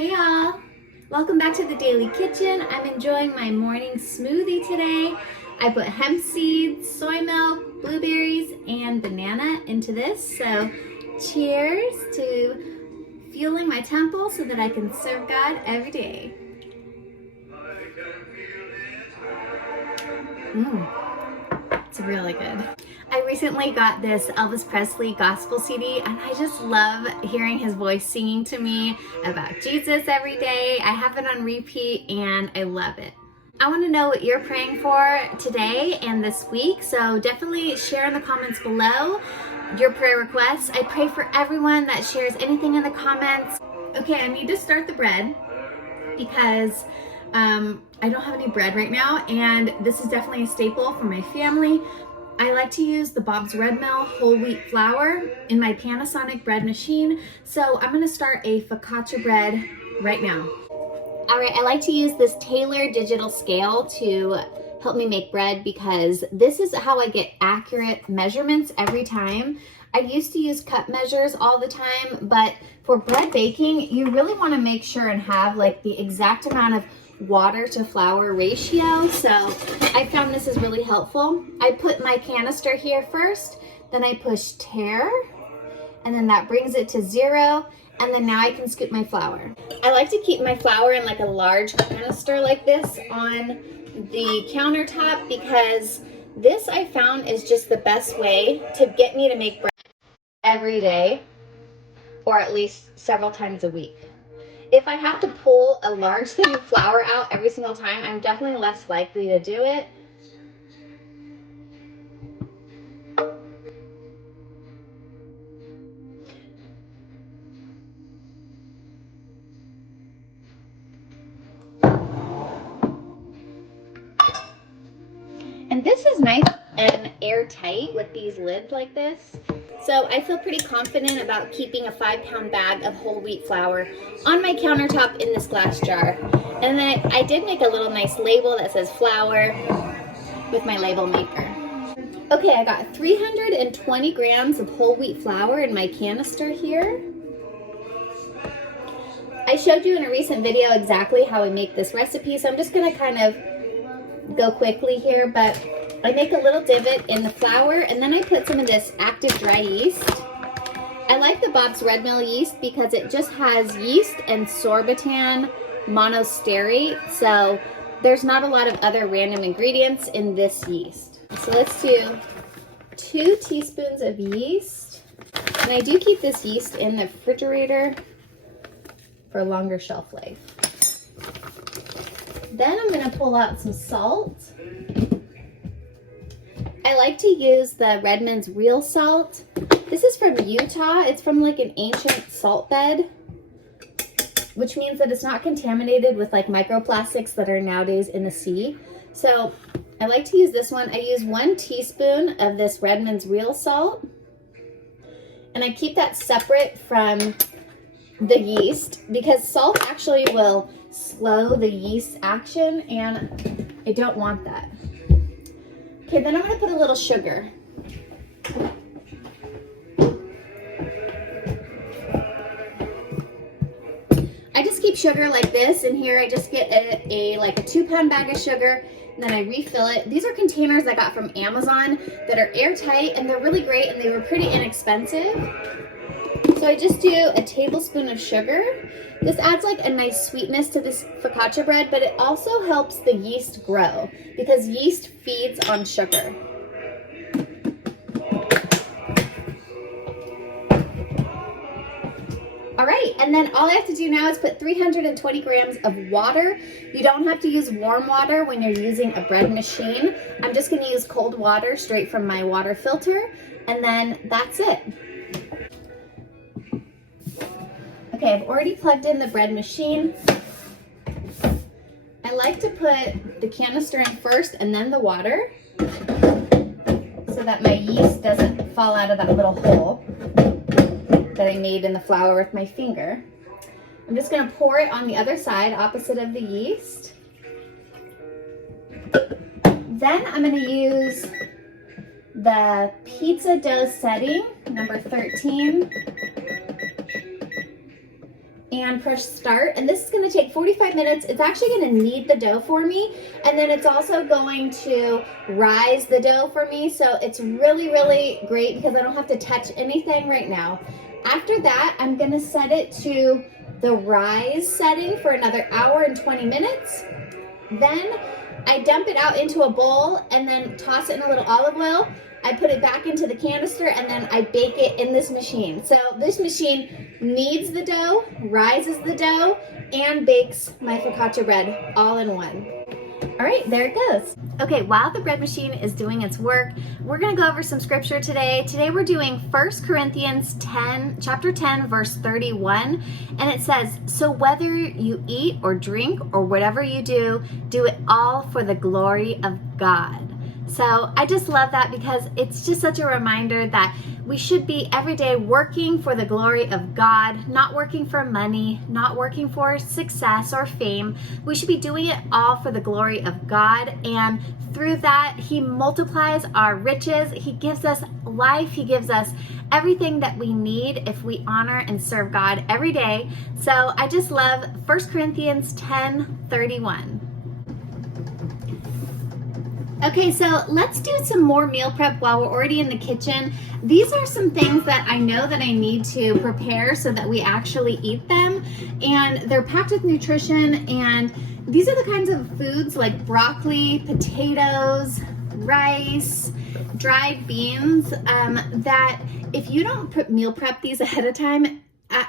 Hey y'all! Welcome back to the Daily Kitchen. I'm enjoying my morning smoothie today. I put hemp seeds, soy milk, blueberries, and banana into this. So cheers to fueling my temple so that I can serve God every day. It's really good. I recently got this Elvis Presley gospel CD and I just love hearing his voice singing to me about Jesus every day. I have it on repeat and I love it. I want to know what you're praying for today and this week, so definitely share in the comments below your prayer requests. I pray for everyone that shares anything in the comments. Okay, I need to start the bread because I don't have any bread right now, and this is definitely a staple for my family. I like to use the Bob's Red Mill whole wheat flour in my Panasonic bread machine, so I'm gonna start a focaccia bread right now. All right, I like to use this Taylor digital scale to help me make bread because this is how I get accurate measurements every time. I used to use cup measures all the time, but for bread baking, you really want to make sure and have like the exact amount of water to flour ratio. So I found this is really helpful. I put my canister here first, then I push tare, and then that brings it to 0. And then now I can scoop my flour. I like to keep my flour in like a large canister like this on the countertop because this I found is just the best way to get me to make bread every day or at least several times a week. If I have to pull a large thing of flour out every single time, I'm definitely less likely to do it. And this is nice and airtight with these lids like this. So I feel pretty confident about keeping a 5-pound bag of whole wheat flour on my countertop in this glass jar. And then I did make a little nice label that says flour with my label maker. Okay, I got 320 grams of whole wheat flour in my canister here. I showed you in a recent video exactly how I make this recipe, so I'm just gonna kind of go quickly here, but I make a little divot in the flour and then I put some of this active dry yeast. I like the Bob's Red Mill yeast because it just has yeast and sorbitan monosterate, so there's not a lot of other random ingredients in this yeast. So let's do 2 teaspoons of yeast, and I do keep this yeast in the refrigerator for a longer shelf life. Then I'm going to pull out some salt. I like to use the Redmond's real salt. This is from Utah. It's from like an ancient salt bed, which means that it's not contaminated with like microplastics that are nowadays in the sea. So I like to use this one. I use 1 teaspoon of this Redmond's real salt, and I keep that separate from the yeast because salt actually will slow the yeast action and I don't want that. Okay, then I'm going to put a little sugar. I just keep sugar like this, and here I just get like a 2-pound bag of sugar, and then I refill it. These are containers I got from Amazon that are airtight and they're really great and they were pretty inexpensive. So I just do a tablespoon of sugar. This adds like a nice sweetness to this focaccia bread, but it also helps the yeast grow because yeast feeds on sugar. All right, and then all I have to do now is put 320 grams of water. You don't have to use warm water when you're using a bread machine. I'm just gonna use cold water straight from my water filter, and then that's it. Okay, I've already plugged in the bread machine. I like to put the canister in first and then the water so that my yeast doesn't fall out of that little hole that I made in the flour with my finger. I'm just gonna pour it on the other side, opposite of the yeast. Then I'm gonna use the pizza dough setting, number 13. and press start. And this is gonna take 45 minutes. It's actually gonna knead the dough for me. And then it's also going to rise the dough for me. So it's really, really great because I don't have to touch anything right now. After that, I'm gonna set it to the rise setting for another hour and 20 minutes. Then I dump it out into a bowl and then toss it in a little olive oil. I put it back into the canister and then I bake it in this machine. So this machine kneads the dough, rises the dough, and bakes my focaccia bread all in one. All right, there it goes. Okay, while the bread machine is doing its work, we're gonna go over some scripture today. Today we're doing 1 Corinthians 10, chapter 10, verse 31. And it says, so whether you eat or drink or whatever you do it all for the glory of God. So I just love that because it's just such a reminder that we should be every day working for the glory of God, not working for money, not working for success or fame. We should be doing it all for the glory of God. And through that, He multiplies our riches. He gives us life. He gives us everything that we need if we honor and serve God every day. So I just love 1 Corinthians 10:31. Okay, so let's do some more meal prep while we're already in the kitchen. These are some things that I know that I need to prepare so that we actually eat them. And they're packed with nutrition, and these are the kinds of foods like broccoli, potatoes, rice, dried beans, that if you don't meal prep these ahead of time,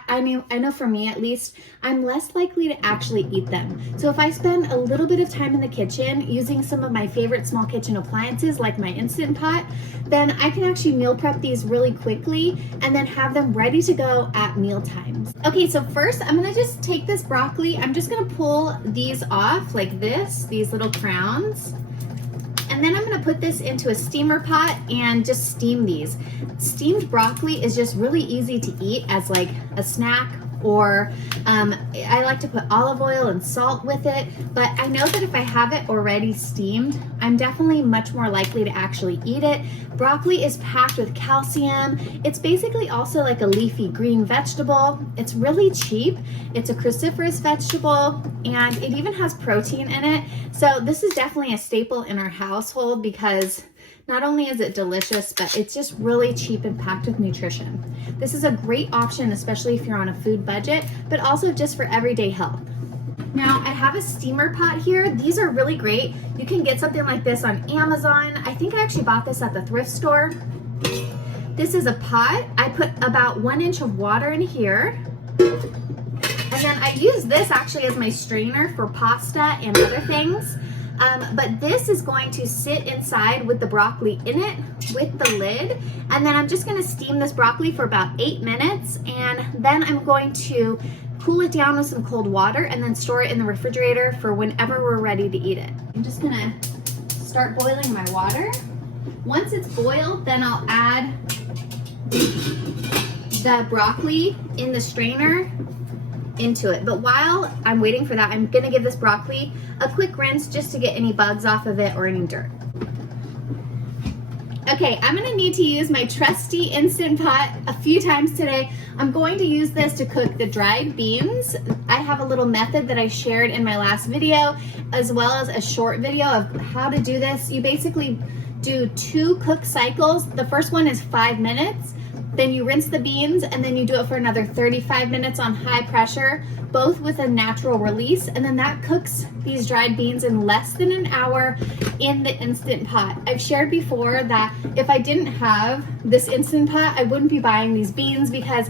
I know for me at least, I'm less likely to actually eat them. So if I spend a little bit of time in the kitchen using some of my favorite small kitchen appliances like my Instant Pot, then I can actually meal prep these really quickly and then have them ready to go at meal times. Okay, so first I'm gonna just take this broccoli. I'm just gonna pull these off like this, these little crowns. And then I'm gonna put this into a steamer pot and just steam these. Steamed broccoli is just really easy to eat as like a snack, or I like to put olive oil and salt with it, but I know that if I have it already steamed, I'm definitely much more likely to actually eat it. Broccoli is packed with calcium. It's basically also like a leafy green vegetable. It's really cheap. It's a cruciferous vegetable, and it even has protein in it. So this is definitely a staple in our household because not only is it delicious, but it's just really cheap and packed with nutrition. This is a great option, especially if you're on a food budget, but also just for everyday health. Now I have a steamer pot here. These are really great. You can get something like this on Amazon. I think I actually bought this at the thrift store. This is a pot. I put about 1 inch of water in here. And then I use this actually as my strainer for pasta and other things. But this is going to sit inside with the broccoli in it with the lid. And then I'm just gonna steam this broccoli for about 8 minutes. And then I'm going to cool it down with some cold water and then store it in the refrigerator for whenever we're ready to eat it. I'm just gonna start boiling my water. Once it's boiled, then I'll add the broccoli in the strainer into it. But while I'm waiting for that, I'm gonna give this broccoli a quick rinse just to get any bugs off of it or any dirt. Okay, I'm gonna need to use my trusty Instant Pot a few times today. I'm going to use this to cook the dried beans. I have a little method that I shared in my last video, as well as a short video of how to do this. You basically do 2 cook cycles. The first one is 5 minutes. Then you rinse the beans, and then you do it for another 35 minutes on high pressure, both with a natural release, and then that cooks these dried beans in less than an hour in the Instant Pot. I've shared before that if I didn't have this Instant Pot, I wouldn't be buying these beans because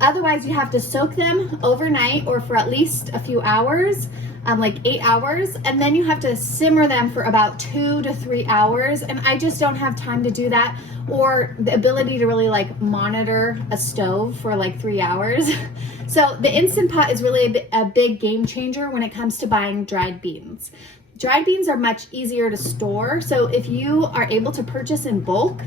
otherwise you have to soak them overnight or for at least a few hours, like 8 hours, and then you have to simmer them for about 2 to 3 hours, and I just don't have time to do that or the ability to really like monitor a stove for like 3 hours. So the Instant Pot is really a big game changer when it comes to buying dried beans. Dried beans are much easier to store, so if you are able to purchase in bulk,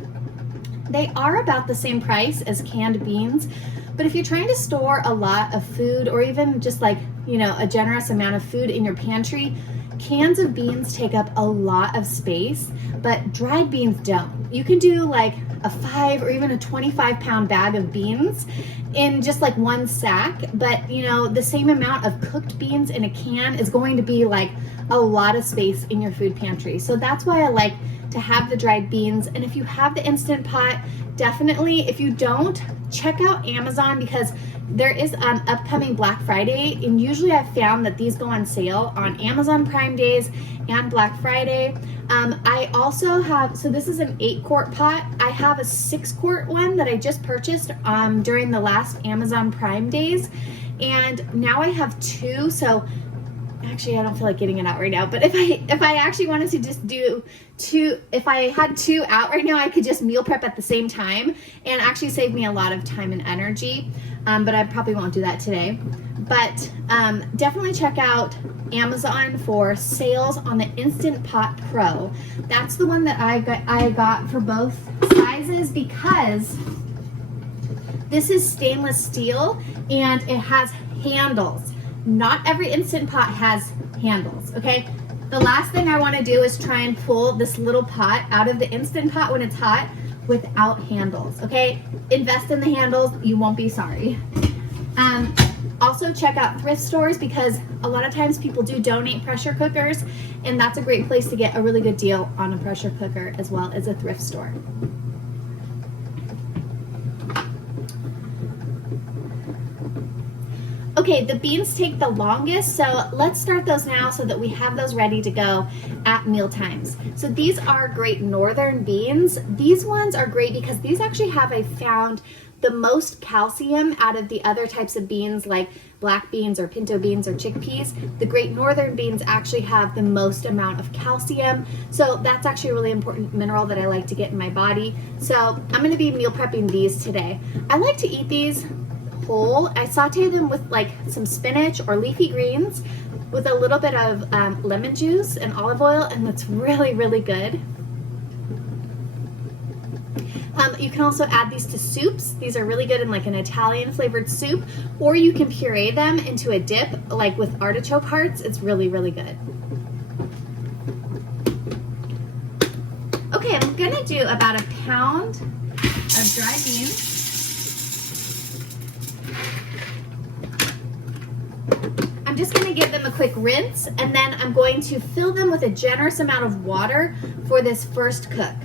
they are about the same price as canned beans. But if you're trying to store a lot of food or even just like, you know, a generous amount of food in your pantry, cans of beans take up a lot of space, but dried beans don't. You can do like a 5 or even a 25-pound bag of beans in just like one sack, but you know, the same amount of cooked beans in a can is going to be like a lot of space in your food pantry. So that's why I like to have the dried beans. And if you have the Instant Pot, definitely. If you don't, check out Amazon, because there is an upcoming Black Friday, and usually I've found that these go on sale on Amazon Prime Days and Black Friday. I also have, so this is an 8-quart pot. I have a 6-quart one that I just purchased during the last Amazon Prime Days, and now I have 2. So actually, I don't feel like getting it out right now, but if I actually wanted to just do 2, if I had 2 out right now, I could just meal prep at the same time and actually save me a lot of time and energy. But I probably won't do that today. But definitely check out Amazon for sales on the Instant Pot Pro. That's the one that I got for both sizes, because this is stainless steel and it has handles. Not every Instant Pot has handles, okay? The last thing I want to do is try and pull this little pot out of the Instant Pot when it's hot without handles, okay? Invest in the handles, you won't be sorry. Also check out thrift stores, because a lot of times people do donate pressure cookers, and that's a great place to get a really good deal on a pressure cooker, as well as a thrift store. Okay, the beans take the longest, so let's start those now so that we have those ready to go at meal times. So these are Great Northern beans. These ones are great because these actually have, I found, the most calcium out of the other types of beans like black beans or pinto beans or chickpeas. The Great Northern beans actually have the most amount of calcium. So that's actually a really important mineral that I like to get in my body. So I'm gonna be meal prepping these today. I like to eat these whole. I saute them with like some spinach or leafy greens with a little bit of lemon juice and olive oil, and that's really, really good. You can also add these to soups. These are really good in like an Italian flavored soup, or you can puree them into a dip like with artichoke hearts. It's really, really good. Okay, I'm gonna do about a pound of dried beans. I'm just going to give them a quick rinse, and then I'm going to fill them with a generous amount of water for this first cook.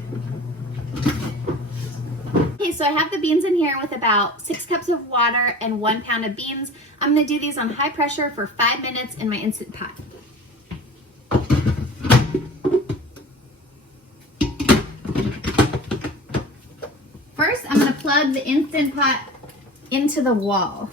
Okay, so I have the beans in here with about 6 cups of water and 1 pound of beans. I'm going to do these on high pressure for 5 minutes in my Instant Pot. First, I'm going to plug the Instant Pot into the wall.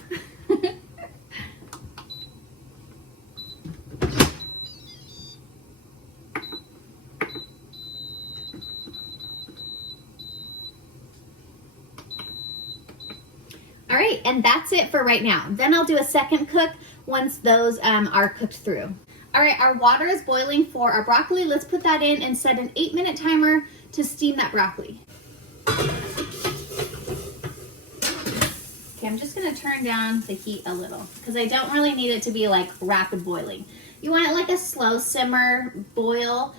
All right, and that's it for right now. Then I'll do a second cook once those are cooked through. All right, our water is boiling for our broccoli. Let's put that in and set an 8-minute timer to steam that broccoli. Okay, I'm just gonna turn down the heat a little because I don't really need it to be like rapid boiling. You want it like a slow simmer boil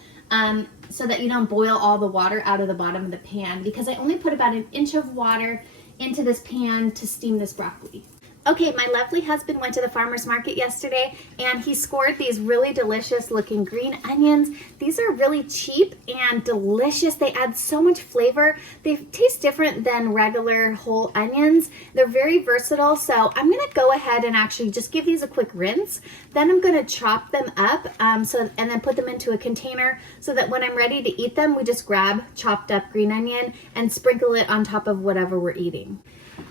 so that you don't boil all the water out of the bottom of the pan, because I only put about 1 inch of water into this pan to steam this broccoli. Okay, my lovely husband went to the farmer's market yesterday and he scored these really delicious looking green onions. These are really cheap and delicious. They add so much flavor. They taste different than regular whole onions. They're very versatile, so I'm gonna go ahead and actually just give these a quick rinse. Then I'm gonna chop them up and then put them into a container so that when I'm ready to eat them, we just grab chopped up green onion and sprinkle it on top of whatever we're eating.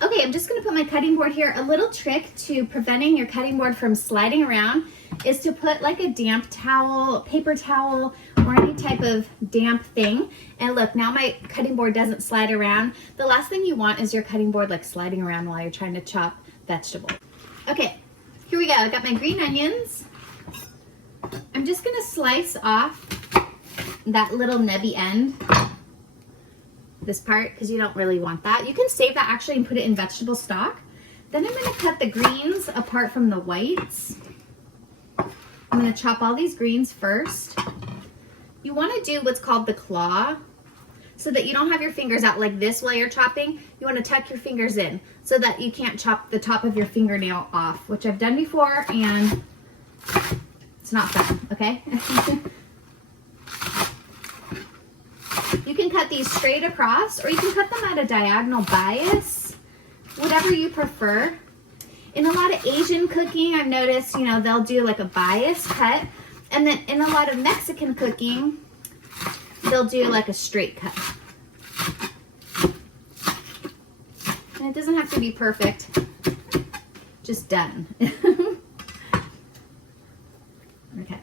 Okay, I'm just going to put my cutting board here. A little trick to preventing your cutting board from sliding around is to put like a damp towel, paper towel, or any type of damp thing. And look, now my cutting board doesn't slide around. The last thing you want is your cutting board like sliding around while you're trying to chop vegetables. Okay, here we go. I got my green onions. I'm just going to slice off that little nubby end. This part, because you don't really want that. You can save that actually and put it in vegetable stock. Then I'm going to cut the greens apart from the whites. I'm gonna chop all these greens first. You wanna do what's called the claw, so that you don't have your fingers out like this while you're chopping. You wanna tuck your fingers in so that you can't chop the top of your fingernail off, which I've done before and it's not fun, okay? You can cut these straight across or you can cut them at a diagonal bias, whatever you prefer. In a lot of Asian cooking, I've noticed, you know, they'll do like a bias cut. And then in a lot of Mexican cooking, they'll do like a straight cut. And it doesn't have to be perfect, just done. Okay.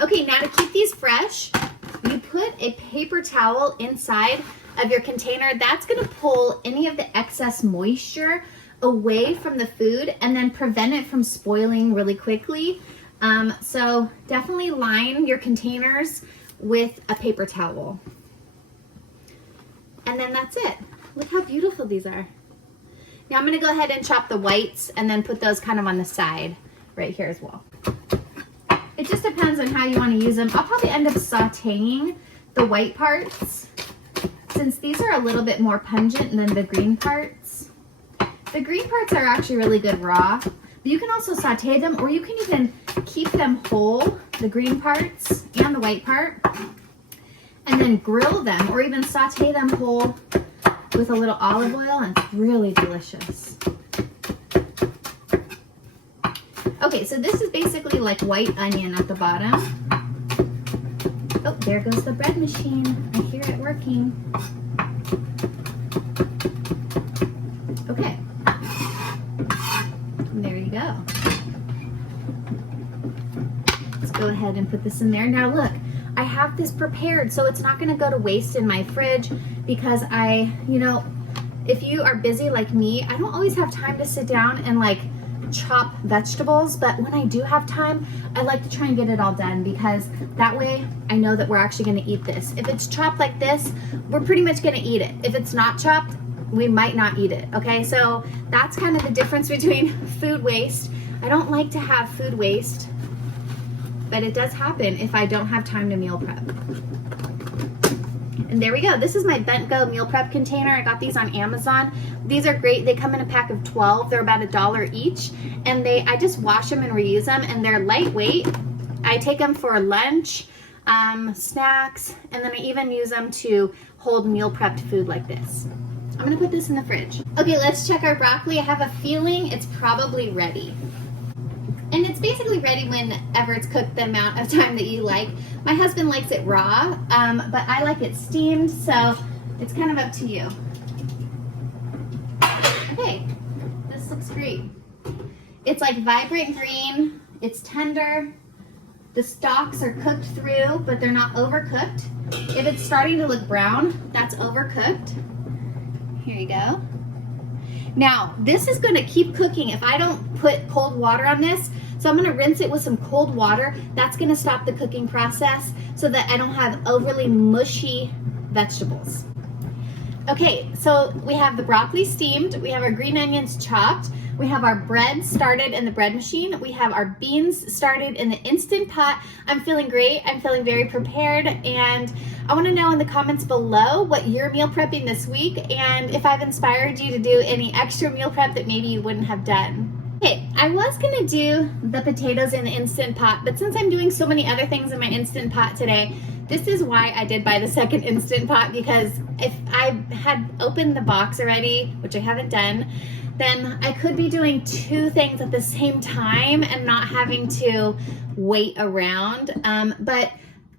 Okay, now to keep these fresh, you put a paper towel inside of your container. That's gonna pull any of the excess moisture away from the food and then prevent it from spoiling really quickly. So definitely line your containers with a paper towel. And then that's it. Look how beautiful these are. Now I'm gonna go ahead and chop the whites and then put those kind of on the side right here as well. It just depends on how you want to use them. I'll probably end up sauteing the white parts since these are a little bit more pungent than the green parts. The green parts are actually really good raw, but you can also saute them or you can even keep them whole, the green parts and the white part, and then grill them or even saute them whole with a little olive oil and it's really delicious. Okay, so this is basically like white onion at the bottom. Oh, there goes the bread machine. I hear it working. Okay. And there you go. Let's go ahead and put this in there. Now look, I have this prepared, so it's not gonna go to waste in my fridge because you know, if you are busy like me, I don't always have time to sit down and like chop vegetables, but when I do have time, I like to try and get it all done because that way I know that we're actually going to eat this. If it's chopped like this, we're pretty much going to eat it. If it's not chopped, we might not eat it, okay? So that's kind of the difference between food waste. I don't like to have food waste, but it does happen if I don't have time to meal prep. And there we go. This is my Bent Go meal prep container. I got these on Amazon. These are great. They come in a pack of 12. They're about $1 each. And I just wash them and reuse them, and they're lightweight. I take them for lunch, snacks, and then I even use them to hold meal prepped food like this. I'm gonna put this in the fridge. Okay, let's check our broccoli. I have a feeling it's probably ready. And it's basically ready whenever it's cooked the amount of time that you like. My husband likes it raw, but I like it steamed, so it's kind of up to you. Okay, this looks great. It's like vibrant green, it's tender, the stalks are cooked through, but they're not overcooked. If it's starting to look brown, that's overcooked. Here you go. Now, this is gonna keep cooking if I don't put cold water on this. So I'm gonna rinse it with some cold water. That's gonna stop the cooking process so that I don't have overly mushy vegetables. Okay, so we have the broccoli steamed, we have our green onions chopped, we have our bread started in the bread machine, we have our beans started in the Instant Pot. I'm feeling great, I'm feeling very prepared, and I wanna know in the comments below what you're meal prepping this week and if I've inspired you to do any extra meal prep that maybe you wouldn't have done. Okay, I was gonna do the potatoes in the Instant Pot, but since I'm doing so many other things in my Instant Pot today, this is why I did buy the second Instant Pot, because if I had opened the box already, which I haven't done, then I could be doing two things at the same time and not having to wait around. But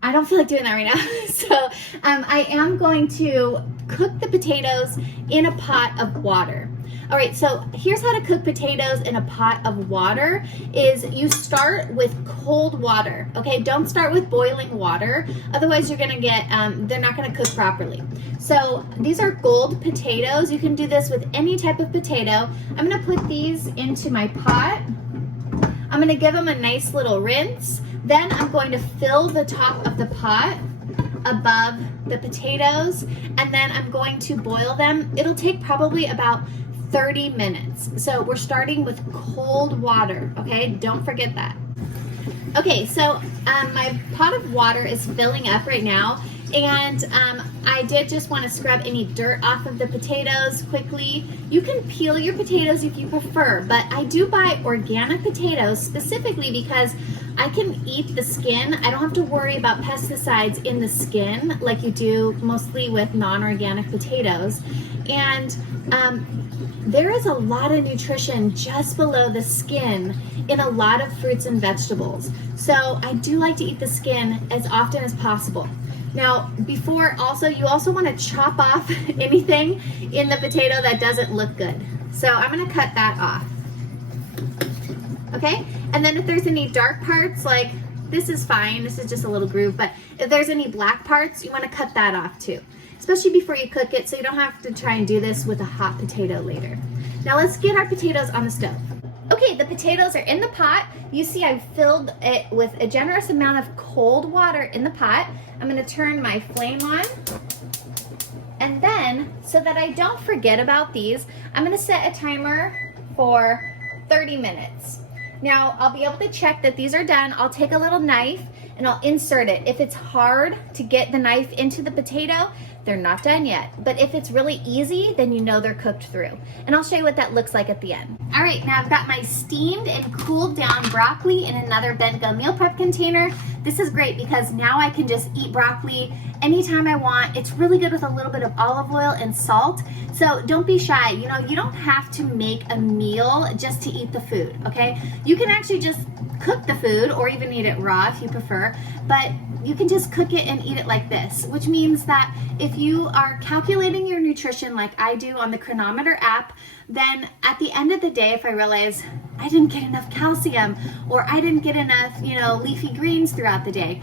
I don't feel like doing that right now. So I am going to cook the potatoes in a pot of water. All right, so here's how to cook potatoes in a pot of water. Is you start with cold water, okay? Don't start with boiling water, otherwise you're gonna get, they're not gonna cook properly. So these are gold potatoes. You can do this with any type of potato. I'm gonna put these into my pot. I'm gonna give them a nice little rinse. Then I'm going to fill the top of the pot above the potatoes, and then I'm going to boil them. It'll take probably about 30 minutes. So we're starting with cold water, okay? Don't forget that. Okay, so my pot of water is filling up right now, and I did just want to scrub any dirt off of the potatoes quickly. You can peel your potatoes if you prefer, but I do buy organic potatoes specifically because I can eat the skin. I don't have to worry about pesticides in the skin like you do mostly with non-organic potatoes. And there is a lot of nutrition just below the skin in a lot of fruits and vegetables. So I do like to eat the skin as often as possible. Now, you also want to chop off anything in the potato that doesn't look good. So I'm going to cut that off. Okay? And then if there's any dark parts, like this is fine, this is just a little groove, but if there's any black parts, you want to cut that off too, especially before you cook it, so you don't have to try and do this with a hot potato later. Now let's get our potatoes on the stove. Okay, the potatoes are in the pot. You see I've filled it with a generous amount of cold water in the pot. I'm going to turn my flame on. And then, so that I don't forget about these, I'm going to set a timer for 30 minutes. Now, I'll be able to check that these are done. I'll take a little knife and I'll insert it. If it's hard to get the knife into the potato, they're not done yet. But if it's really easy, then you know they're cooked through. And I'll show you what that looks like at the end. All right, now I've got my steamed and cooled down broccoli in another Bengo meal prep container. This is great because now I can just eat broccoli anytime I want. It's really good with a little bit of olive oil and salt. So don't be shy. You know, you don't have to make a meal just to eat the food, okay? You can actually just cook the food or even eat it raw if you prefer, but you can just cook it and eat it like this, which means that if you are calculating your nutrition like I do on the Chronometer app, then at the end of the day, if I realize I didn't get enough calcium or I didn't get enough, leafy greens throughout the day,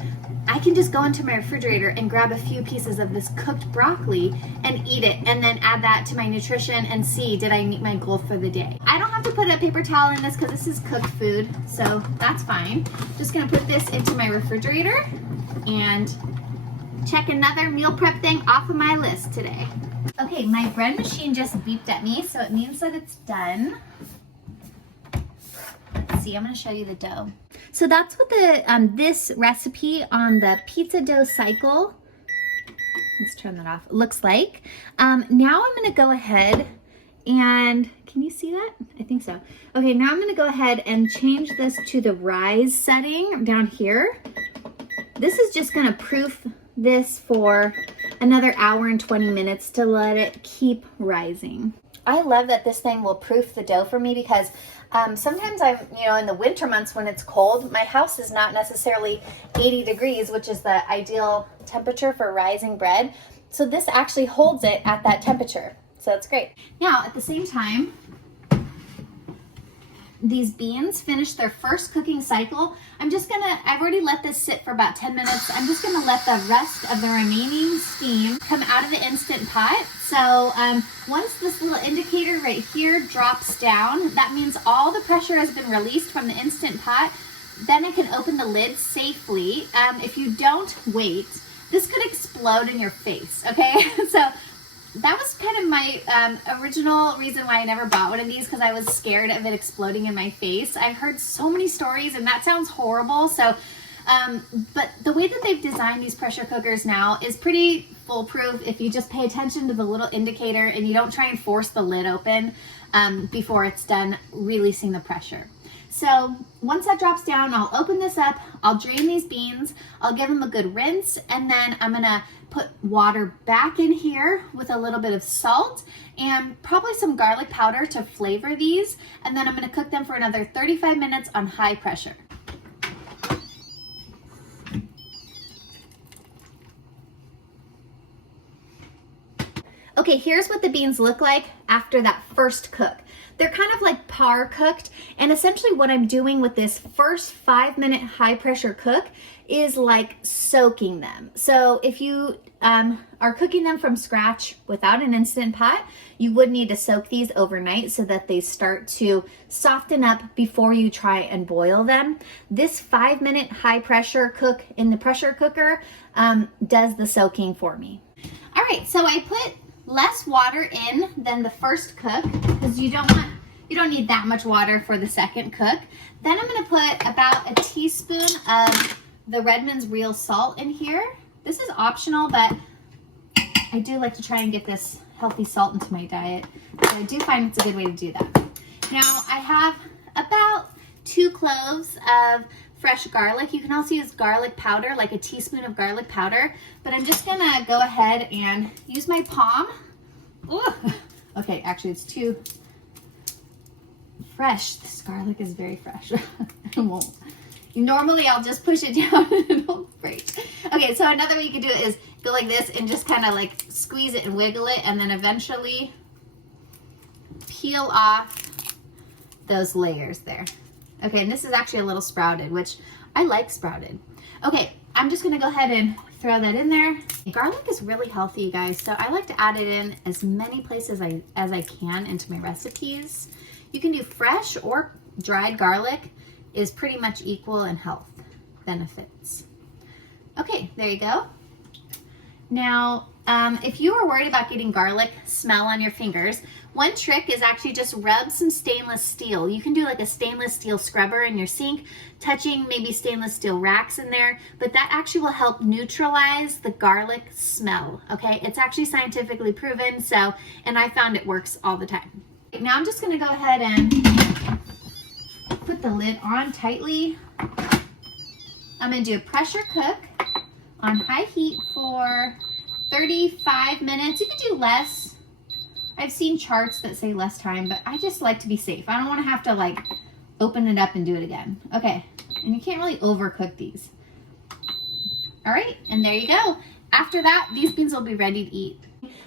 I can just go into my refrigerator and grab a few pieces of this cooked broccoli and eat it, and then add that to my nutrition and see, did I meet my goal for the day? I don't have to put a paper towel in this because this is cooked food, so that's fine. Just gonna put this into my refrigerator and check another meal prep thing off of my list today. Okay, my bread machine just beeped at me, so it means that it's done. Let's see, I'm gonna show you the dough. So that's what the this recipe on the pizza dough cycle, let's turn that off, looks like. Now I'm gonna go ahead and, can you see that? I think so. Okay, now I'm gonna go ahead and change this to the rise setting down here. This is just gonna proof this for another hour and 20 minutes to let it keep rising. I love that this thing will proof the dough for me because sometimes I'm, in the winter months when it's cold, my house is not necessarily 80 degrees, which is the ideal temperature for rising bread. So this actually holds it at that temperature. So it's great. Now, at the same time, these beans finish their first cooking cycle. I've already let this sit for about 10 minutes. I'm just gonna let the rest of the remaining steam come out of the Instant Pot. So once this little indicator right here drops down, that means all the pressure has been released from the Instant Pot. Then I can open the lid safely. If you don't wait, this could explode in your face, okay? So that was kind of my original reason why I never bought one of these, because I was scared of it exploding in my face. I've heard so many stories and that sounds horrible. So, but the way that they've designed these pressure cookers now is pretty foolproof if you just pay attention to the little indicator and you don't try and force the lid open before it's done releasing the pressure. So once that drops down, I'll open this up, I'll drain these beans, I'll give them a good rinse, and then I'm gonna put water back in here with a little bit of salt and probably some garlic powder to flavor these, and then I'm gonna cook them for another 35 minutes on high pressure. Okay, here's what the beans look like after that first cook. They're kind of like par cooked, and essentially what I'm doing with this first 5-minute high pressure cook is like soaking them. So if you are cooking them from scratch without an Instant Pot, you would need to soak these overnight so that they start to soften up before you try and boil them. This 5-minute high pressure cook in the pressure cooker does the soaking for me. All right, so I put less water in than the first cook because you don't need that much water for the second cook. Then I'm gonna put about a teaspoon of the Redmond's real salt in here. This is optional, but I do like to try and get this healthy salt into my diet. So I do find it's a good way to do that. Now I have about 2 cloves of fresh garlic. You can also use garlic powder, like a teaspoon of garlic powder, but I'm just gonna go ahead and use my palm. Ooh. Okay, actually it's too fresh. This garlic is very fresh. I won't. Normally I'll just push it down and it'll break. Okay, so another way you could do it is go like this and just kind of like squeeze it and wiggle it, and then eventually peel off those layers there. Okay, and this is actually a little sprouted, which I like sprouted. Okay, I'm just gonna go ahead and throw that in there. Garlic is really healthy, you guys, so I like to add it in as many places as I can into my recipes. You can do fresh or dried garlic, is pretty much equal in health benefits. Okay, there you go. Now, if you are worried about getting garlic smell on your fingers, one trick is actually just rub some stainless steel. You can do like a stainless steel scrubber in your sink, touching maybe stainless steel racks in there, but that actually will help neutralize the garlic smell, okay? It's actually scientifically proven, so, and I found it works all the time. Now I'm just gonna go ahead and put the lid on tightly. I'm gonna do a pressure cook on high heat for 35 minutes. You can do less. I've seen charts that say less time, but I just like to be safe. I don't want to have to like open it up and do it again. Okay, and you can't really overcook these. All right, and there you go. After that, these beans will be ready to eat.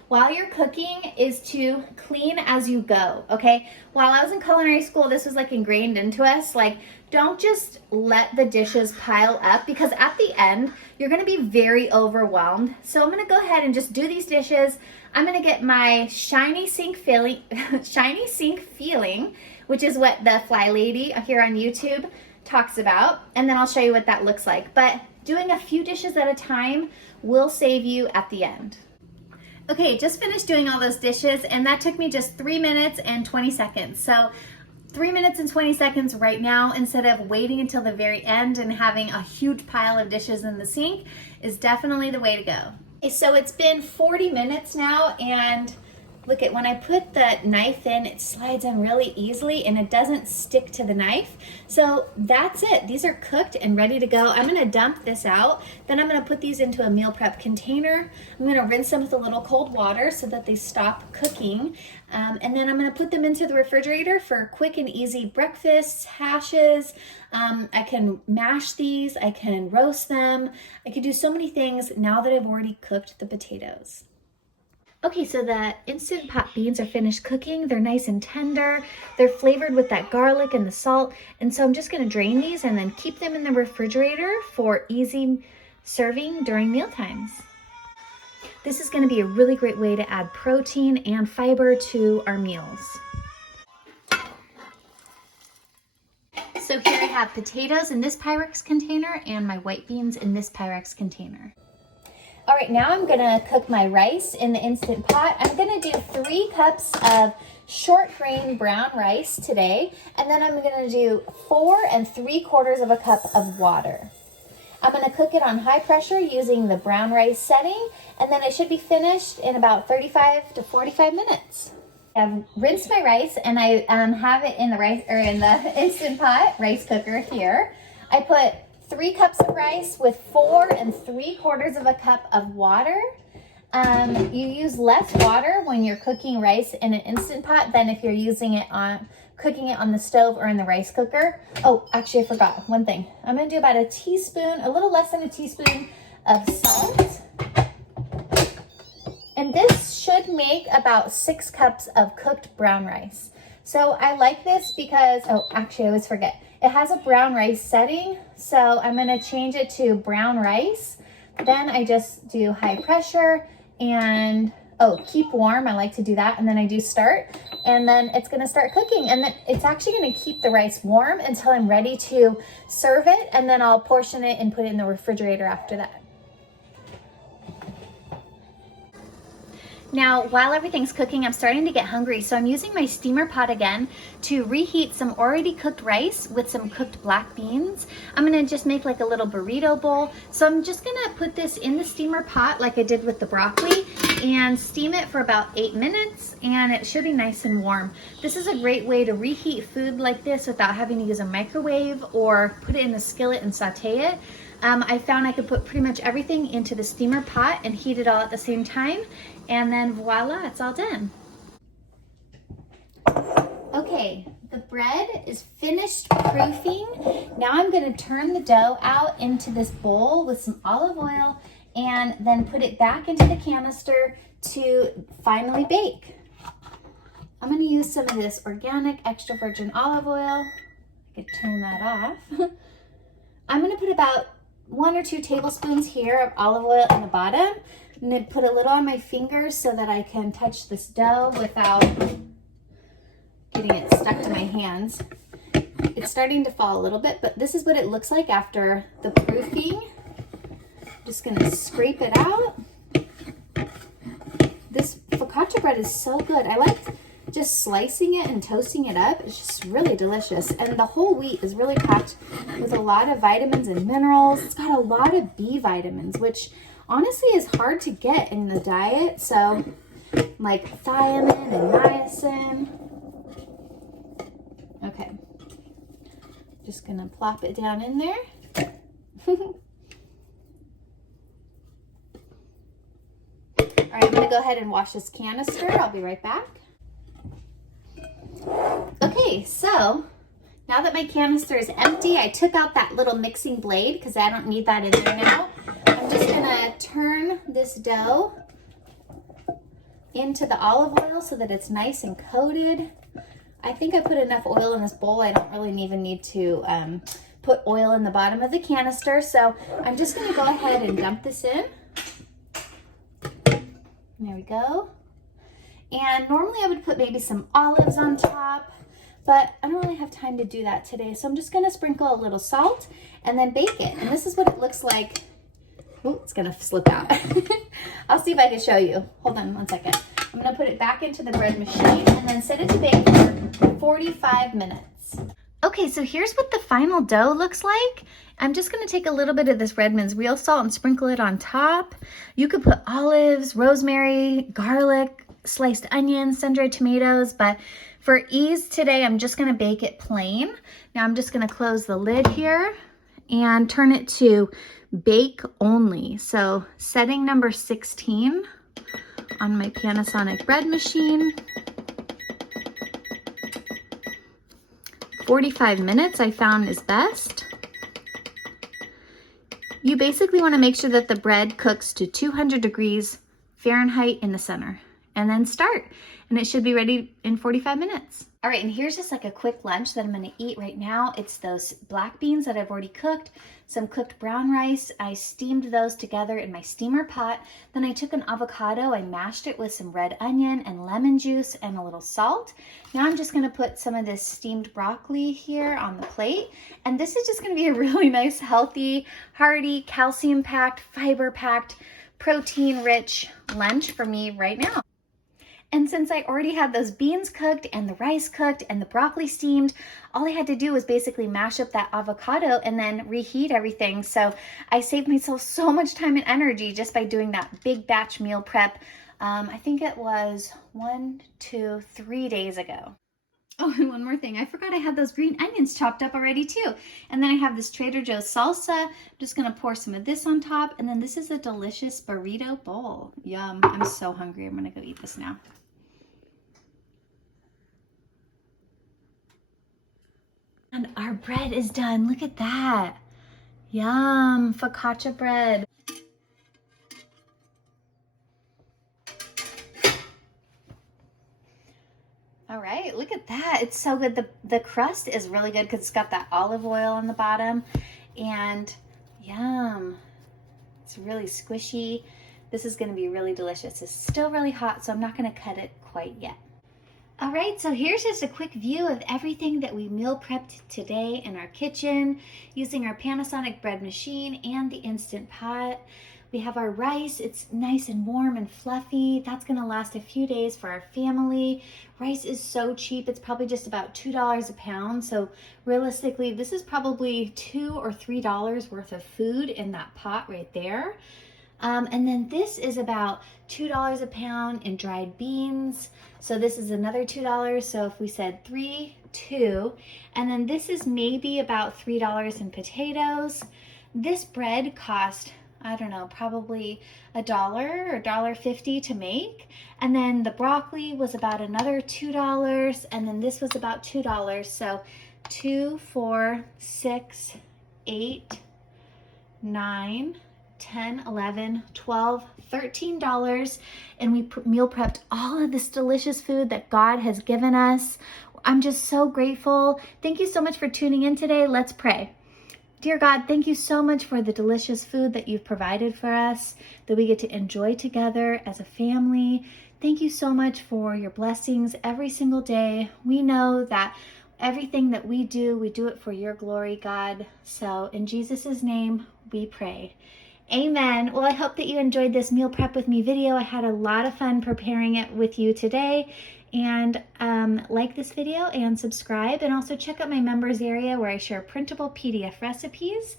While you're cooking is to clean as you go, okay? While I was in culinary school, this was like ingrained into us. Like, don't just let the dishes pile up, because at the end, you're gonna be very overwhelmed. So I'm gonna go ahead and just do these dishes. I'm gonna get my shiny sink feeling, which is what the Fly Lady here on YouTube talks about. And then I'll show you what that looks like. But doing a few dishes at a time will save you at the end. Okay, just finished doing all those dishes, and that took me just 3 minutes and 20 seconds. So 3 minutes and 20 seconds right now, instead of waiting until the very end and having a huge pile of dishes in the sink, is definitely the way to go. Okay, so it's been 40 minutes now, and look at when I put the knife in, it slides in really easily and it doesn't stick to the knife. So that's it. These are cooked and ready to go. I'm gonna dump this out. Then I'm gonna put these into a meal prep container. I'm gonna rinse them with a little cold water so that they stop cooking. And then I'm gonna put them into the refrigerator for quick and easy breakfasts, hashes. I can mash these, I can roast them. I can do so many things now that I've already cooked the potatoes. Okay, so the Instant Pot beans are finished cooking. They're nice and tender. They're flavored with that garlic and the salt. And so I'm just gonna drain these and then keep them in the refrigerator for easy serving during meal times. This is gonna be a really great way to add protein and fiber to our meals. So here I have potatoes in this Pyrex container and my white beans in this Pyrex container. All right, now I'm gonna cook my rice in the Instant Pot. I'm gonna do 3 cups of short grain brown rice today, and then I'm gonna do 4 3/4 cups of water. I'm gonna cook it on high pressure using the brown rice setting, and then it should be finished in about 35 to 45 minutes. I've rinsed my rice, and I have it in the Instant Pot rice cooker here. I put 3 cups of rice with 4 3/4 cups of water. You use less water when you're cooking rice in an Instant Pot than if you're cooking it on the stove or in the rice cooker. Oh, actually I forgot one thing. I'm gonna do about a teaspoon, a little less than a teaspoon of salt. And this should make about 6 cups of cooked brown rice. So I like this because, oh, actually I always forget. It has a brown rice setting, so I'm gonna change it to brown rice. Then I just do high pressure and, oh, keep warm. I like to do that. And then I do start, and then it's gonna start cooking. And then it's actually gonna keep the rice warm until I'm ready to serve it. And then I'll portion it and put it in the refrigerator after that. Now, while everything's cooking, I'm starting to get hungry, so I'm using my steamer pot again to reheat some already cooked rice with some cooked black beans. I'm gonna just make like a little burrito bowl. So I'm just gonna put this in the steamer pot like I did with the broccoli and steam it for about 8 minutes, and it should be nice and warm. This is a great way to reheat food like this without having to use a microwave or put it in the skillet and saute it. I found I could put pretty much everything into the steamer pot and heat it all at the same time, and then voila, it's all done. Okay, the bread is finished proofing. Now I'm gonna turn the dough out into this bowl with some olive oil and then put it back into the canister to finally bake. I'm gonna use some of this organic extra virgin olive oil. I could turn that off. I'm gonna put about 1 or 2 tablespoons here of olive oil in the bottom. I'm gonna put a little on my fingers so that I can touch this dough without getting it stuck to my hands. It's starting to fall a little bit, but this is what it looks like after the proofing. I'm just gonna scrape it out. This focaccia bread is so good. I like just slicing it and toasting it up. It's just really delicious. And the whole wheat is really packed with a lot of vitamins and minerals. It's got a lot of B vitamins, which honestly is hard to get in the diet. So like thiamine and niacin. Okay, just gonna plop it down in there. All right, I'm gonna go ahead and wash this canister. I'll be right back. Okay, so now that my canister is empty, I took out that little mixing blade because I don't need that in there now. I'm just gonna turn this dough into the olive oil so that it's nice and coated. I think I put enough oil in this bowl. I don't really even need to put oil in the bottom of the canister. So I'm just gonna go ahead and dump this in. There we go. And normally I would put maybe some olives on top, but I don't really have time to do that today. So I'm just gonna sprinkle a little salt and then bake it. And this is what it looks like. Oh, it's gonna slip out. I'll see if I can show you. Hold on one second. I'm gonna put it back into the bread machine and then set it to bake for 45 minutes. Okay, so here's what the final dough looks like. I'm just gonna take a little bit of this Redmond's real salt and sprinkle it on top. You could put olives, rosemary, garlic, sliced onions, sun-dried tomatoes, but for ease today, I'm just gonna bake it plain. Now I'm just gonna close the lid here and turn it to bake only. So setting number 16 on my Panasonic bread machine. 45 minutes I found is best. You basically want to make sure that the bread cooks to 200 degrees Fahrenheit in the center, and then start, and it should be ready in 45 minutes. All right, and here's just like a quick lunch that I'm gonna eat right now. It's those black beans that I've already cooked, some cooked brown rice. I steamed those together in my steamer pot. Then I took an avocado, I mashed it with some red onion and lemon juice and a little salt. Now I'm just gonna put some of this steamed broccoli here on the plate. And this is just gonna be a really nice, healthy, hearty, calcium-packed, fiber-packed, protein-rich lunch for me right now. And since I already had those beans cooked and the rice cooked and the broccoli steamed, all I had to do was basically mash up that avocado and then reheat everything. So I saved myself so much time and energy just by doing that big batch meal prep. I think it was 3 days ago. Oh, and one more thing. I forgot I had those green onions chopped up already too. And then I have this Trader Joe's salsa. I'm just gonna pour some of this on top. And then this is a delicious burrito bowl. Yum, I'm so hungry. I'm gonna go eat this now. And our bread is done. Look at that. Yum, focaccia bread. look at that. It's so good. The crust is really good because it's got that olive oil on the bottom. And yum. It's really squishy. This is going to be really delicious. It's still really hot, so I'm not going to cut it quite yet. All right, so here's just a quick view of everything that we meal prepped today in our kitchen using our Panasonic bread machine and the Instant Pot. We have our rice. It's nice and warm and fluffy. That's going to last a few days for our family. Rice is so cheap. It's probably just about $2 a pound. So realistically, this is probably $2 or $3 worth of food in that pot right there. And then this is about $2 a pound in dried beans. So this is another $2. So if we said 3, 2, and then this is maybe about $3 in potatoes. This bread cost, I don't know, probably $1 or $1.50 to make. And then the broccoli was about another $2. And then this was about $2. So 2, 4, 6, 8, 9, 10, 11, 12, $13, and we meal prepped all of this delicious food that God has given us. I'm just so grateful. Thank you so much for tuning in today. Let's pray. Dear God, thank you so much for the delicious food that you've provided for us, that we get to enjoy together as a family. Thank you so much for your blessings every single day. We know that everything that we do it for your glory, God. So in Jesus' name, we pray. Amen. Well, I hope that you enjoyed this meal prep with me video. I had a lot of fun preparing it with you today. And like this video and subscribe, and also check out my members area where I share printable PDF recipes.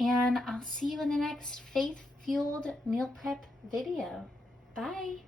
And I'll see you in the next faith-fueled meal prep video. Bye.